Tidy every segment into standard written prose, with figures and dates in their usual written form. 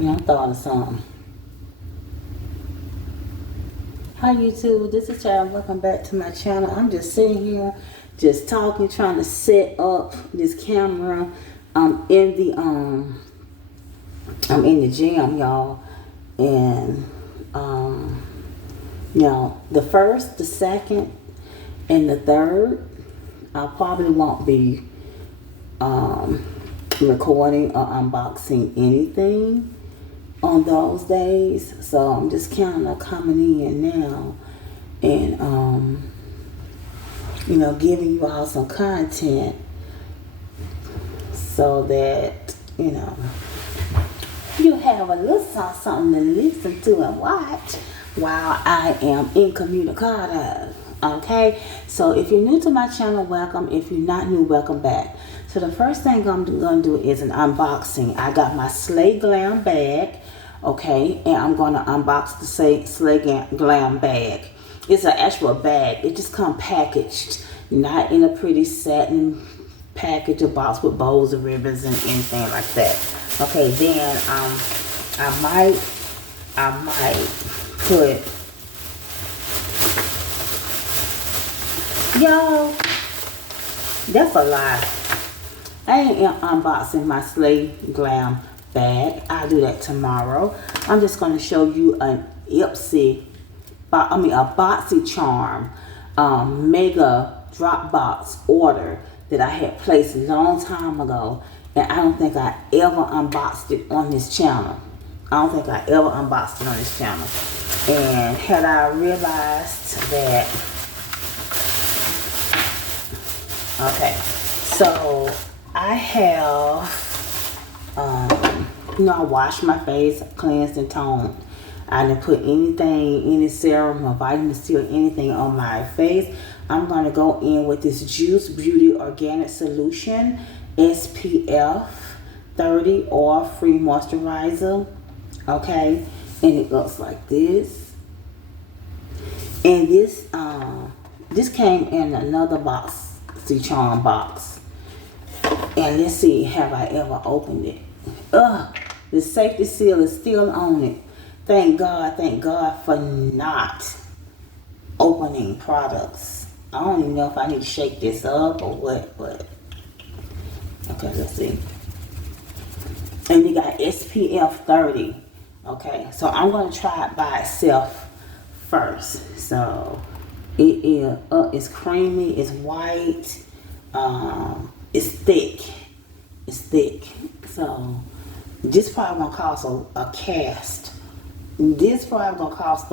now I thought of something. Hi YouTube, this is Chad. Welcome back to my channel. I'm just sitting here, just talking, trying to set up this camera. I'm in the gym, y'all, and now the first, the second, and the third, I probably won't be recording or unboxing anything on those days, so I'm just kind of coming in now and giving you all some content so that you have a little something to listen to and watch while I am incommunicado. Okay, so if you're new to my channel, welcome. If you're not new, welcome back. So the first thing I'm gonna do is an unboxing. I got my Slay Glam bag, okay, and I'm gonna unbox the Slay Glam bag. It's an actual bag. It just comes packaged, not in a pretty satin package or box with bows and ribbons and anything like that. Okay, then I might put, y'all, that's a lie. I ain't unboxing my Slay Glam bag. I'll do that tomorrow. I'm just going to show you a Boxycharm mega drop box order that I had placed a long time ago, and I don't think I ever unboxed it on this channel. And had I realized that, okay, so I have, I wash my face, cleansed and toned. I didn't put any serum or vitamin C or anything on my face. I'm going to go in with this Juice Beauty Organic Solution SPF 30 Oil-Free Moisturizer. Okay, and it looks like this. And this came in another Boxycharm box. And let's see, have I ever opened it? The safety seal is still on it. Thank God for not opening products. I don't even know if I need to shake this up or what, but okay, let's see. And we got SPF 30. Okay, so I'm gonna try it by itself first. So it is it's creamy, it's white, it's thick. So this probably gonna cost a cast. This probably gonna cause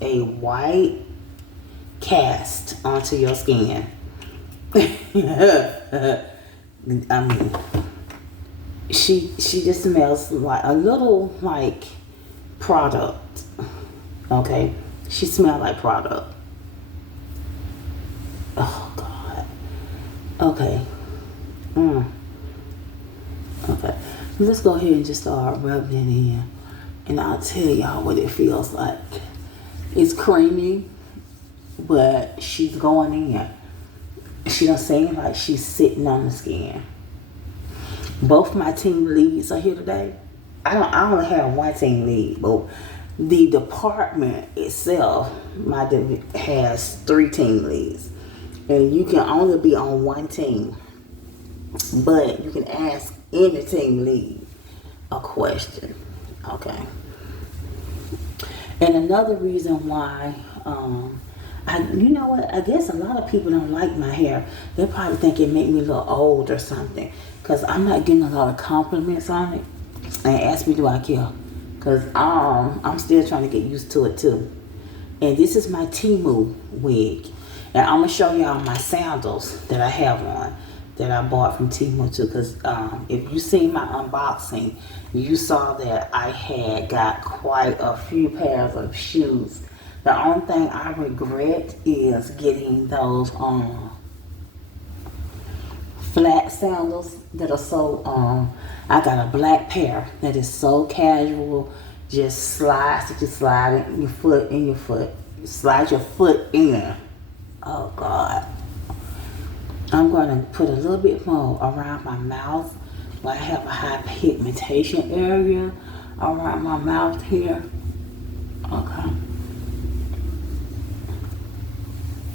a white cast onto your skin. I mean, she just smells like a little like product. Okay, she smells like product. Oh God. Okay. Okay, let's go ahead and just start rubbing it in, and I'll tell y'all what it feels like. It's creamy, but she's going in. She don't seem like she's sitting on the skin. Both my team leads are here today. I only have one team lead, but the department itself, has 3 team leads, and you can only be on one team, but you can ask any team lead a question. Okay. And another reason why, you know what? I guess a lot of people don't like my hair. They probably think it make me look old or something, because I'm not getting a lot of compliments on it. And ask me, do I care? Because I'm still trying to get used to it too. And this is my Temu wig. And I'm going to show y'all my sandals that I have on, that I bought from Temu too. Because if you seen my unboxing, you saw that I had got quite a few pairs of shoes. The only thing I regret is getting those flat sandals that are so, I got a black pair that is so casual, just slides, you just slide your foot in your foot, slide your foot in. Oh God. I'm going to put a little bit more around my mouth where I have a high pigmentation area around my mouth here. Okay.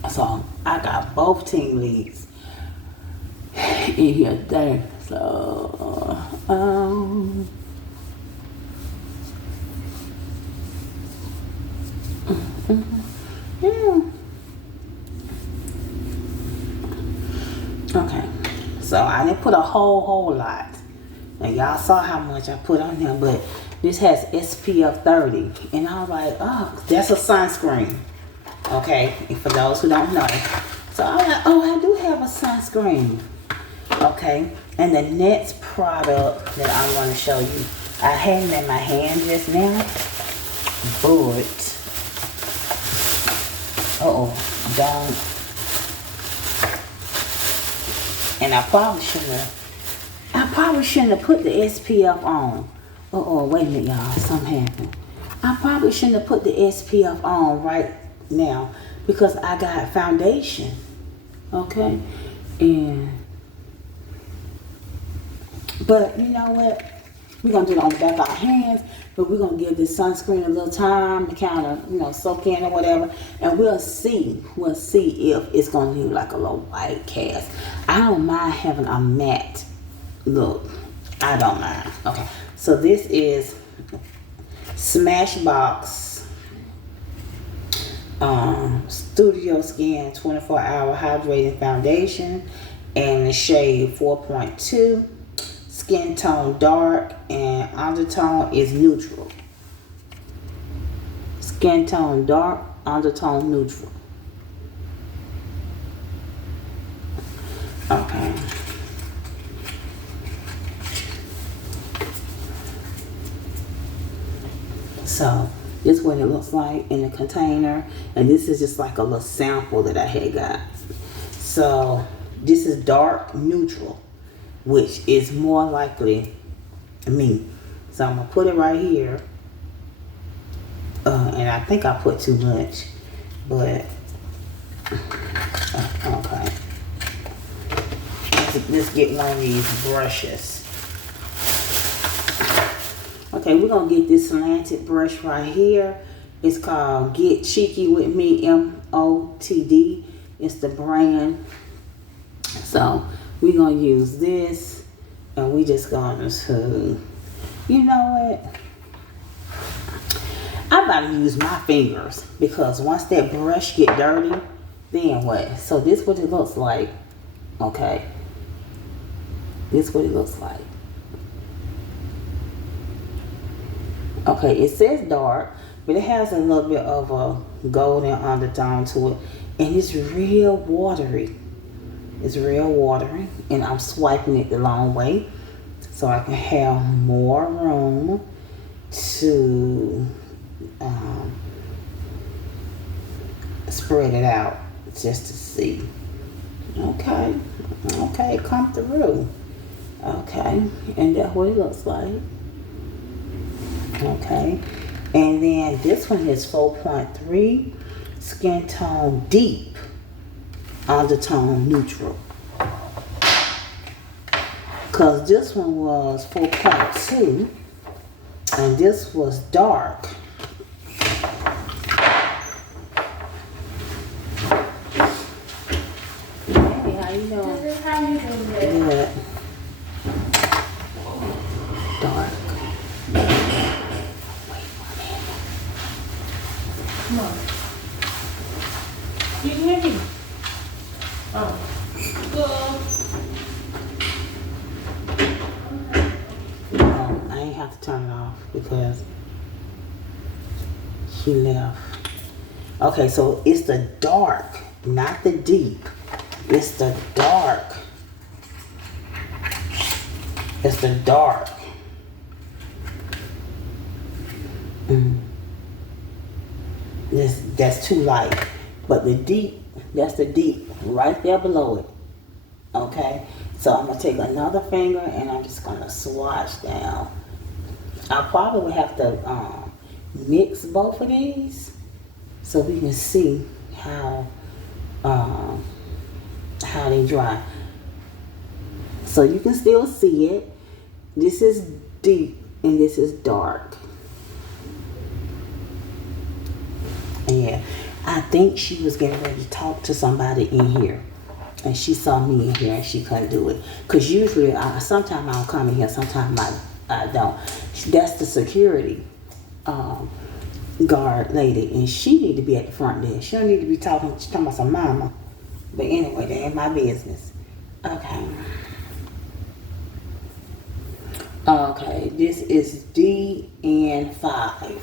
So I got both team leads in here today. So yeah. Okay. So I didn't put a whole lot. And y'all saw how much I put on there, but this has SPF 30. And I was like, oh, that's a sunscreen. Okay, and for those who don't know. So I'm like, oh, I do have a sunscreen. Okay, and the next product that I'm going to show you, I had it in my hand just now, but, don't. And I probably shouldn't have put the SPF on. Wait a minute, y'all, something happened. I probably shouldn't have put the SPF on right now because I got foundation. Okay, but you know what, we're gonna do it on the back of our hands, but we're gonna give this sunscreen a little time to kind of soak in or whatever, and we'll see if it's gonna leave like a little white cast. I don't mind having a matte look. I don't mind. Okay, so this is Smashbox Studio Skin 24-hour hydrating foundation, and the shade 4.2. Skin tone dark and undertone is neutral. Skin tone dark, undertone neutral. Okay. So this is what it looks like in the container, and this is just like a little sample that I had got. So this is dark neutral, which is more likely me. So I'm gonna put it right here, and I think I put too much, but okay. Let's get one of these brushes. Okay, we're gonna get this slanted brush right here. It's called Get Cheeky With Me, MOTD. It's the brand. So we're gonna use this, and we just going to, you know what? I'm about to use my fingers, because once that brush get dirty, then what? So this is what it looks like. Okay, this is what it looks like. Okay, it says dark, but it has a little bit of a golden undertone to it, and it's real watery. It's real watery, and I'm swiping it the long way so I can have more room to spread it out just to see. Okay, come through. Okay, and that's what it looks like. Okay, and then this one is 4.3, skin tone deep, undertone neutral. Because this one was 4.2, and this was dark. Hey, how you doing? This is how you doing it. Good. Dark. Come on. You can hear me. Oh. No, I ain't have to turn it off because she left. Okay, so it's the dark, not the deep. It's the dark. It's the dark. That's too light. But the deep, that's the deep right there below it. Okay, so I'm gonna take another finger and I'm just gonna swatch down. I probably would have to mix both of these so we can see how they dry. So you can still see it, This is deep and this is dark. Yeah, I think she was getting ready to talk to somebody in here, and she saw me in here and she couldn't do it. Cause usually, sometimes I'll come in here, sometimes I don't. That's the security guard lady, and she need to be at the front desk. She don't need to be talking. She's talking about some mama. But anyway, that ain't my business. Okay. Okay, this is DN5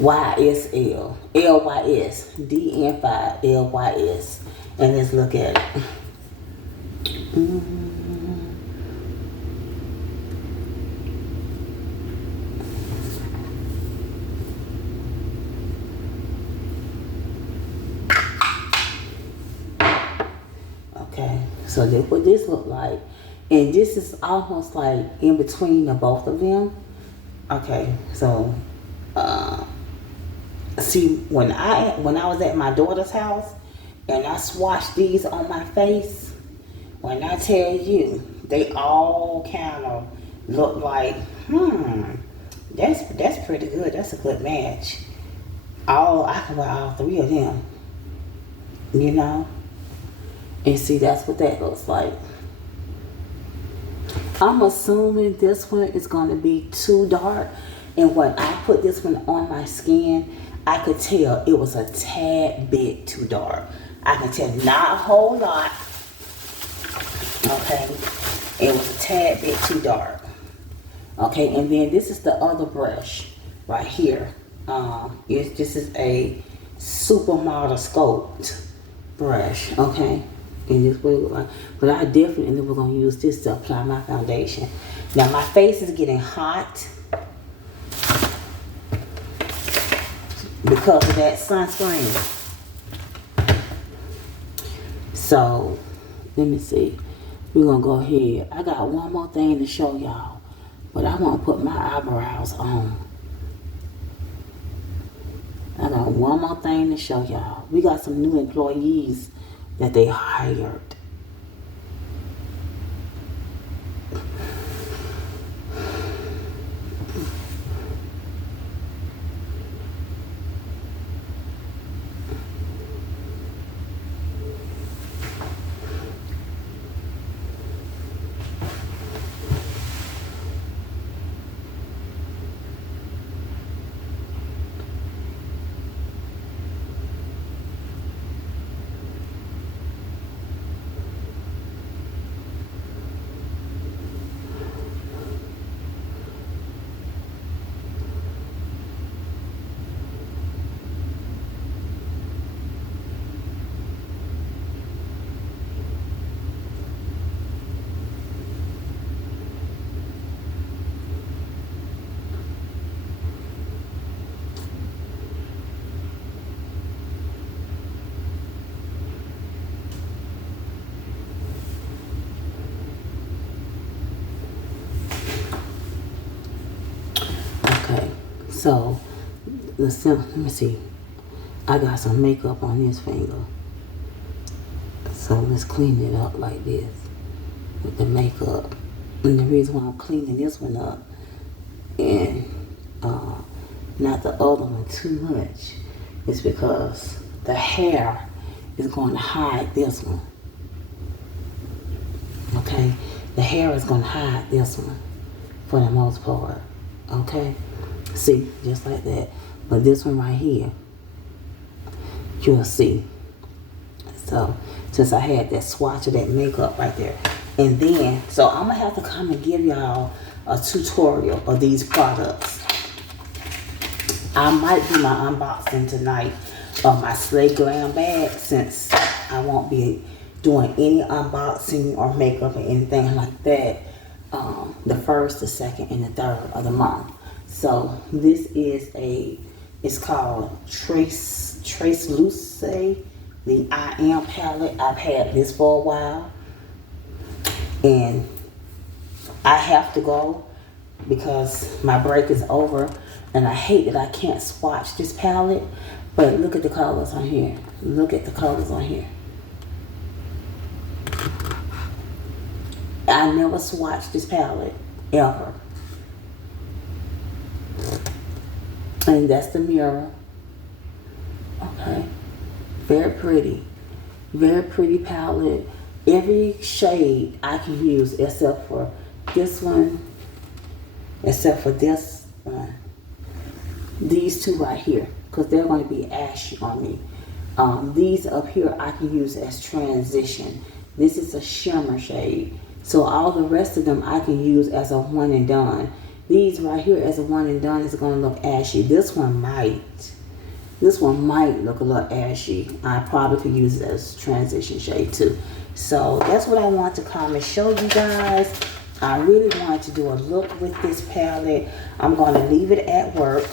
YSL LYS DN5 LYS, and let's look at it. Okay, so that's what this look like, and this is almost like in between the both of them. Okay, so see, when I was at my daughter's house and I swatched these on my face, when I tell you, they all kind of look like, that's pretty good. That's a good match. I can wear all three of them, you know. And see, that's what that looks like. I'm assuming this one is going to be too dark. And when I put this one on my skin, I could tell it was a tad bit too dark. I can tell, not a whole lot. Okay. It was a tad bit too dark. Okay. And then this is the other brush right here. This is a supermodel sculpt brush. Okay. And this what it look like. But I definitely we're gonna use this to apply my foundation. Now my face is getting hot because of that sunscreen. So let me see. We're gonna go ahead. I got one more thing to show y'all, but I want to put my eyebrows on. I got one more thing to show y'all. We got some new employees that they hired. So, let me see. I got some makeup on this finger. So let's clean it up like this with the makeup. And the reason why I'm cleaning this one up and not the other one too much is because the hair is going to hide this one. Okay? The hair is going to hide this one for the most part. Okay? See, just like that. But this one right here, you'll see. So, since I had that swatch of that makeup right there. And then, so I'm going to have to come and give y'all a tutorial of these products. I might do my unboxing tonight of my Slay Glam bag, since I won't be doing any unboxing or makeup or anything like that the 1st, the 2nd, and the 3rd of the month. So this is it's called Trace Luce, the I Am palette. I've had this for a while, and I have to go because my break is over, and I hate that I can't swatch this palette. But look at the colors on here. Look at the colors on here. I never swatched this palette, ever. And that's the mirror. Okay. Very pretty. Very pretty palette. Every shade I can use except for this one. Except for this one. These two right here. Because they're going to be ashy on me. These up here I can use as transition. This is a shimmer shade. So all the rest of them I can use as a one and done. These right here as a one and done is going to look ashy. This one might look a little ashy. I probably could use it as transition shade too. So that's what I want to come and show you guys. I really wanted to do a look with this palette. I'm going to leave it at work.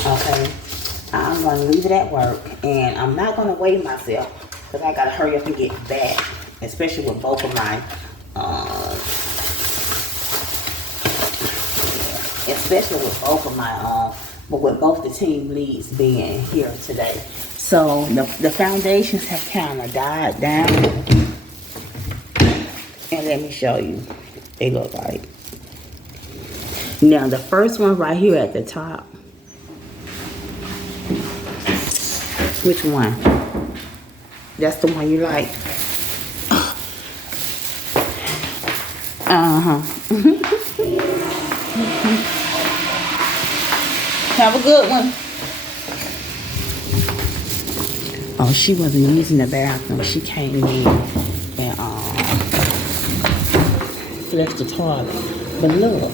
Okay. I'm going to leave it at work. And I'm not going to weigh myself because I got to hurry up and get back. Especially with both of my, but with both the team leads being here today. So the foundations have kind of died down. And let me show you. They look like. Now the first one right here at the top. Which one? That's the one you like. Have a good one. Oh, she wasn't using the bathroom. She came in and flushed the toilet. But look,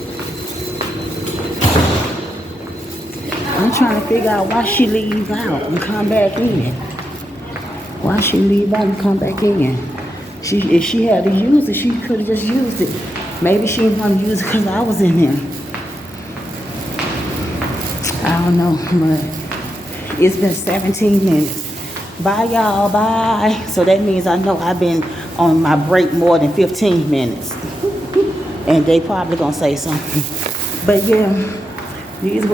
I'm trying to figure out why she leave out and come back in. Why she leave out and come back in? If she had to use it, she could have just used it. Maybe she didn't want to use it because I was in here. I don't know, but it's been 17 minutes. Bye, y'all. Bye. So that means I know I've been on my break more than 15 minutes. And they probably going to say something. But yeah, these